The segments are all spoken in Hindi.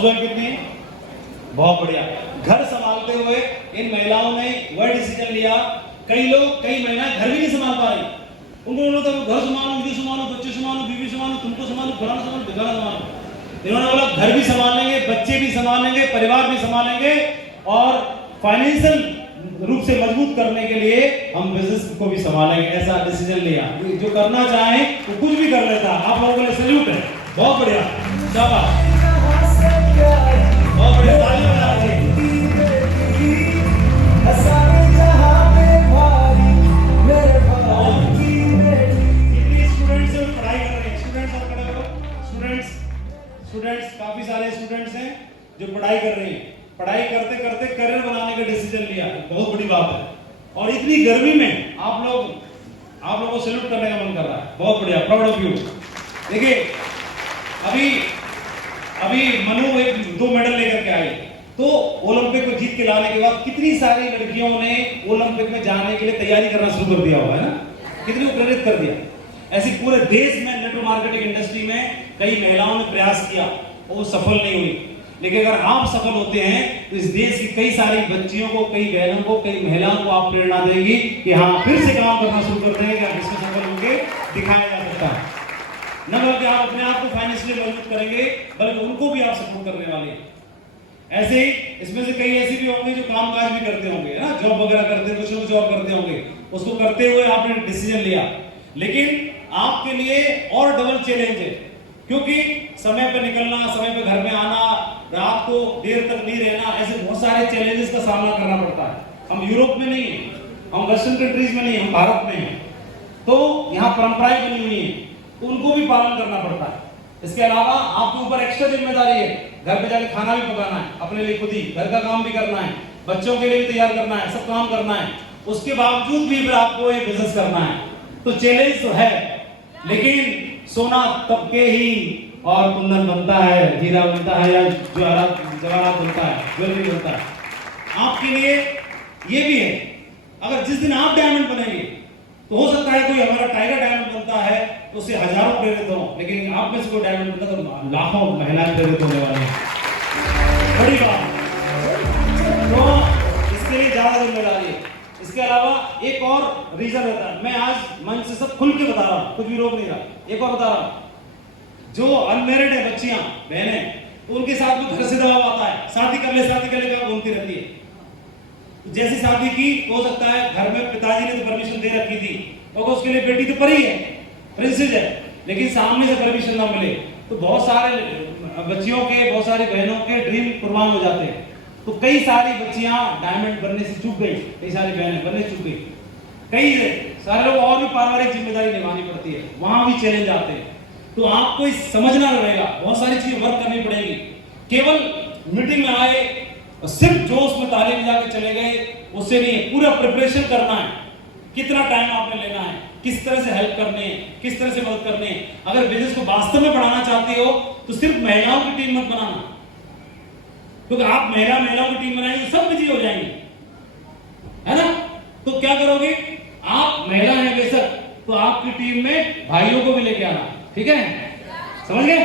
हाउसवाइफ कितनी है? बहुत बढ़िया। घर संभालते हुए इन महिलाओं ने वह डिसीजन लिया, कई महिलाएं घर भी नहीं संभाल पा रही, उन्होंने तो घर संभालो, ये संभालो, बच्चे संभालो, बीवी संभालो, तुमको संभालो, फलाना संभालो, ढिकाना संभालो। इन्होंने बोला घर भी संभालेंगे, बच्चे भी संभालेंगे, परिवार भी संभालेंगे और फाइनेंशियल रूप से मजबूत करने के लिए हम बिजनेस को भी संभालेंगे। ऐसा डिसीजन लिया। जो करना चाहे वो कुछ भी कर लेता। आप लोगों के लिए सैल्यूट है। बहुत बढ़िया, शाबाश, बहुत बढ़िया, ताली बजा दीजिए। स्टूडेंट्स काफी सारे स्टूडेंट्स हैं जो पढ़ाई कर रहे हैं, पढ़ाई करते करते करियर बनाने का डिसीजन लिया, बहुत बड़ी बात है। और इतनी गर्मी में आप लोगों को सैल्यूट करने का मन कर रहा है, बहुत बढ़िया, प्राउड ऑफ यू। देखिए अभी मनु एक 2 मेडल लेकर के आई, तो ओलंपिक को जीत के लाने के बाद कितनी सारी लड़कियों ने ओलंपिक में जाने के लिए तैयारी करना शुरू कर दिया हुआ है ना, कितनी को प्रेरित कर दिया। ऐसी पूरे देश में नेटवर्क मार्केटिंग इंडस्ट्री में कई महिलाओं ने प्रयास किया, वो सफल नहीं हुई। लेकिन अगर आप सफल होते हैं तो इस देश की कई सारी बच्चियों को, कई बहनों को, कई महिलाओं को आप प्रेरणा देंगी कि हाँ फिर से काम करना शुरू कर देंगे कि आप इसमें सफल होंगे, दिखाया जा सकता है। न बल्कि आप अपने आप को फाइनेंशियली मजबूत करेंगे, बल्कि उनको भी आप सपोर्ट करने वाले हैं। ऐसे ही इसमें से कई ऐसे भी होंगे जो कामकाज भी करते होंगे ना, जॉब वगैरह करते हैं, कुछ और करते होंगे, उसको करते हुए आपने डिसीजन लिया। लेकिन आपके लिए और डबल चैलेंज है, क्योंकि समय पे निकलना, समय पे घर में आना, रात को देर तक नहीं रहना, ऐसे बहुत सारे चैलेंजेस का सामना करना पड़ता है। हम यूरोप में नहीं है, हम वेस्टर्न कंट्रीज में नहीं, हम भारत में हैं, तो यहाँ परंपराएं बनी हुई हैं, तो उनको भी पालन करना पड़ता है। इसके अलावा आपके ऊपर एक्स्ट्रा जिम्मेदारी है, घर पे जाके खाना भी पकाना है, अपने लिए खुद ही घर का काम भी करना है, बच्चों के लिए भी तैयार करना है, सब काम करना है। उसके बावजूद भी फिर आपको ये बिजनेस करना है, तो चैलेंज तो है। लेकिन सोना तब के ही और कुंदन बनता है, हीरा बनता है, या जवाहरात बनता है, ज्वेलरी बनता है। आपके लिए ये भी है, अगर जिस दिन आप डायमंड बनेंगे तो हो सकता है कोई हमारा टाइगर डायमंड बनता है तो उससे हजारों प्रेरित हो, लेकिन आप में से कोई डायमंड बनता तो लाखों महिलाएं प्रेरित होने वाली हैं। बड़ी बात। तो इसके लिए ज्यादा जिम्मेदारी है। इसके अलावा एक और रीजन रहता है, मैं आज मंच से सब खुल के बता रहा हूं, कुछ भी रोक नहीं रहा। एक और बता रहा हूं, जो अनमैरिड है बच्चियां, बहनें, तो उनके साथ में घर से दबाव आता है, शादी कर ले क्या बोलती रहती है। जैसी शादी की तो हो सकता है घर में पिताजी ने तो परमिशन दे रखी थी, और उसके लिए बेटी तो परी है, प्रिंसेस है, लेकिन सामने से परमिशन ना मिले तो बहुत सारे बच्चियों के, बहुत सारी बहनों के ड्रीम कुर्बान हो जाते हैं। तो कई सारी बच्चियां डायमंड बनने से चूक गई, कई सारी बहनें बनने चूक गई, कई सारे लोग और भी पारिवारिक जिम्मेदारी निभानी पड़ती है, वहां भी चैलेंज आते हैं। तो आपको समझना रहेगा, बहुत सारी चीजें वर्क करनी पड़ेगी। केवल मीटिंग में आए और सिर्फ जोश में ताली बजा के चले गए उससे नहीं, पूरा प्रिपरेशन करना है। कितना टाइम आपने लेना है, किस तरह से हेल्प करनी है, किस तरह से मदद करनी है। अगर बिजनेस को वास्तव में बढ़ाना चाहते हो तो सिर्फ महिलाओं की टीम मत बनाना, क्योंकि आप महिलाओं की टीम बनाएंगे सब बिजी हो जाएंगे, है ना। तो क्या करोगे, आप महिला हैं बेशक, तो आपकी टीम में भाइयों को भी लेके आना, ठीक है, समझ गए।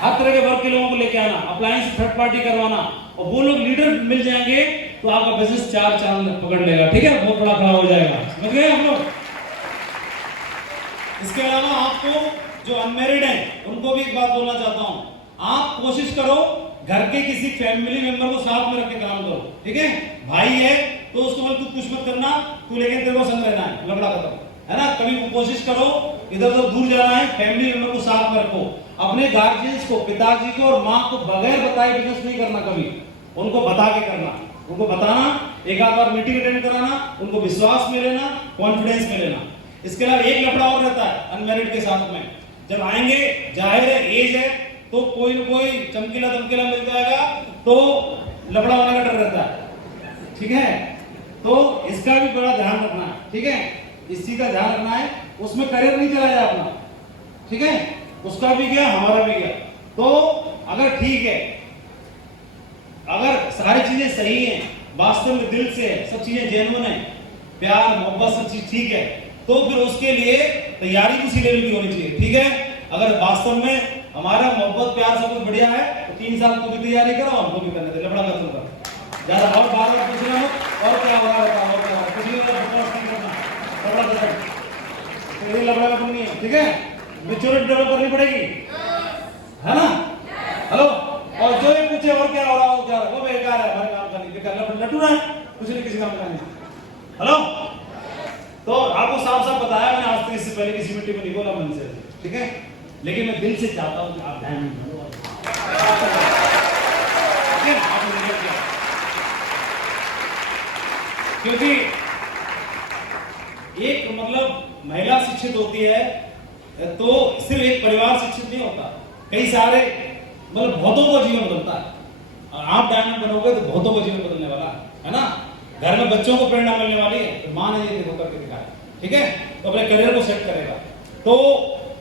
हर तरह के वर्ग के लोगों को लेके आना, अप्लायंस थर्ड पार्टी करवाना, और वो लोग लीडर मिल जाएंगे तो आपका बिजनेस 4 चांद पकड़ लेगा, ठीक है, बहुत बड़ा खड़ा हो जाएगा, समझ गए हम लोग। इसके अलावा आपको जो अनमैरिड हैं उनको भी एक बात बोलना चाहता हूं, आप कोशिश करो घर के किसी फैमिली मेंबर को साथ में रख के काम करो, ठीक है। भाई है तो उसको बोल तू कुछ मत करना, तू लेकिन तेरे को संग रहना है, लफड़ा खत्म, है ना। कभी कोशिश करो इधर उधर दूर जाना है, फैमिली मेंबर को साथ में रखो। अपने गार्जियंस को, पिताजी को और माँ को बगैर बताए बिजनेस नहीं करना, कभी उनको बता के करना, उनको बताना, एक आध बार मीटिंग अटेंड कराना, उनको विश्वास में लेना, कॉन्फिडेंस में लेना। इसके अलावा एक लफड़ा और रहता है अनमैरिड के साथ में, जब आएंगे जाहिर है एज है तो कोई न कोई चमकीला दमकीला मिल जाएगा तो लफड़ा होने का डर रहता है, ठीक है। तो इसका भी बड़ा ध्यान रखना है, ठीक है, इस चीज का ध्यान रखना है। उसमें करियर नहीं चला जाए अपना, ठीक है, उसका भी गया हमारा भी गया। तो अगर ठीक है, अगर सारी चीजें सही हैं, वास्तव में दिल से सब चीजें जेन्युइन है, प्यार मोहब्बत सब चीज ठीक है, तो फिर उसके लिए तैयारी उसी लेवल की होनी चाहिए, ठीक है। अगर वास्तव में हमारा मोहब्बत प्यार सब कुछ बढ़िया है, तो 3 साल तू भी तैयारी करो, हमको भी करने दे, लफड़ा मत कर ज्यादा। और बार बार पूछ रहे हो और क्या हो रहा है, और क्या हो रहा है, कुछ नहीं हो रहा, फोर्स नहीं करना, लफड़ा कर, तो ये लफड़ा का नहीं है, ठीक है। मैच्योरिटी डेवलप करनी पड़ेगी, है ना। हेलो, और जो ये पूछे और क्या हो रहा है, क्या वो बेकार है, हमारे काम का नहीं, बेकार लटू रहा है, कुछ नहीं, किसी काम का नहीं। हेलो, तो आपको साफ साफ बताया मैंने, आज तक इससे पहले किसी मीटिंग में नहीं बोला मन से, ठीक है। लेकिन मैं दिल से चाहता हूं कि आप ध्यान दो, क्योंकि एक मतलब महिला शिक्षित होती है तो सिर्फ एक परिवार शिक्षित नहीं होता, कई सारे मतलब बहुतों का जीवन बदलता है। और आप डायमंड बनोगे तो बहुतों का जीवन बदलने वाला है ना। घर में बच्चों को प्रेरणा मिलने वाली है, तो मां ने ये देखो करके दिखाया, ठीक है, तो अपने करियर को सेट करेगा। तो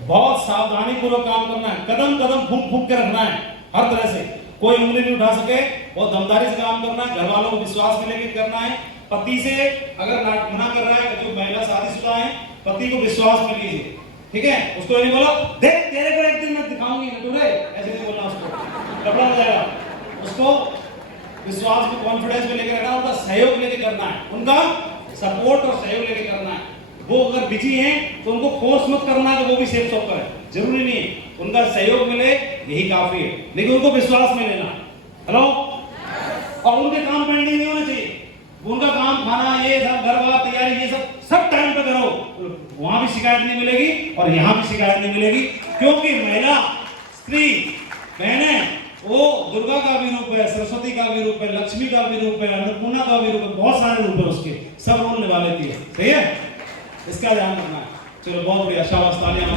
बहुत सावधानी पूर्वक काम करना है, कदम कदम फूंक फूंक के रखना है, हर तरह से कोई उंगली नहीं उठा सके, बहुत दमदारी से काम करना है, घर वालों को विश्वास में लेकर करना है। पति से अगर मना कर रहा है, जो महिला शादीशुदा है, पति को विश्वास में लीजिए, ठीक है। उसको नहीं बोलो देख तेरे को एक दिन मैं दिखाऊंगी नटूरे, ऐसे नहीं बोलना उसको, कपड़ा हो जाएगा। उसको विश्वास में, कॉन्फिडेंस में लेकर रखना, उनका सहयोग लेके करना है, उनका सपोर्ट और सहयोग लेके करना है। वो अगर बिजी हैं तो उनको फोर्स मत करना कि वो भी सेफ शॉप करें, जरूरी नहीं, उनका सहयोग मिले यही काफी है, लेकिन उनको विश्वास में लेना। हेलो, और उनके काम पेंडिंग नहीं होने चाहिए, उनका काम खाना ये सब, घर बार तैयारी ये सब टाइम पे करो, वहां भी शिकायत नहीं मिलेगी और यहाँ भी शिकायत नहीं मिलेगी। क्योंकि महिला, स्त्री, बहनें, वो दुर्गा का भी रूप है, सरस्वती का भी रूप है, लक्ष्मी का भी रूप है, अन्नपूर्णा का भी रूप है, बहुत सारे रूप है उसके, सब रोल निभा लेती है, सही है, इसका ध्यान रखना है। चलो बहुत बढ़िया, शाबाश, तालियां।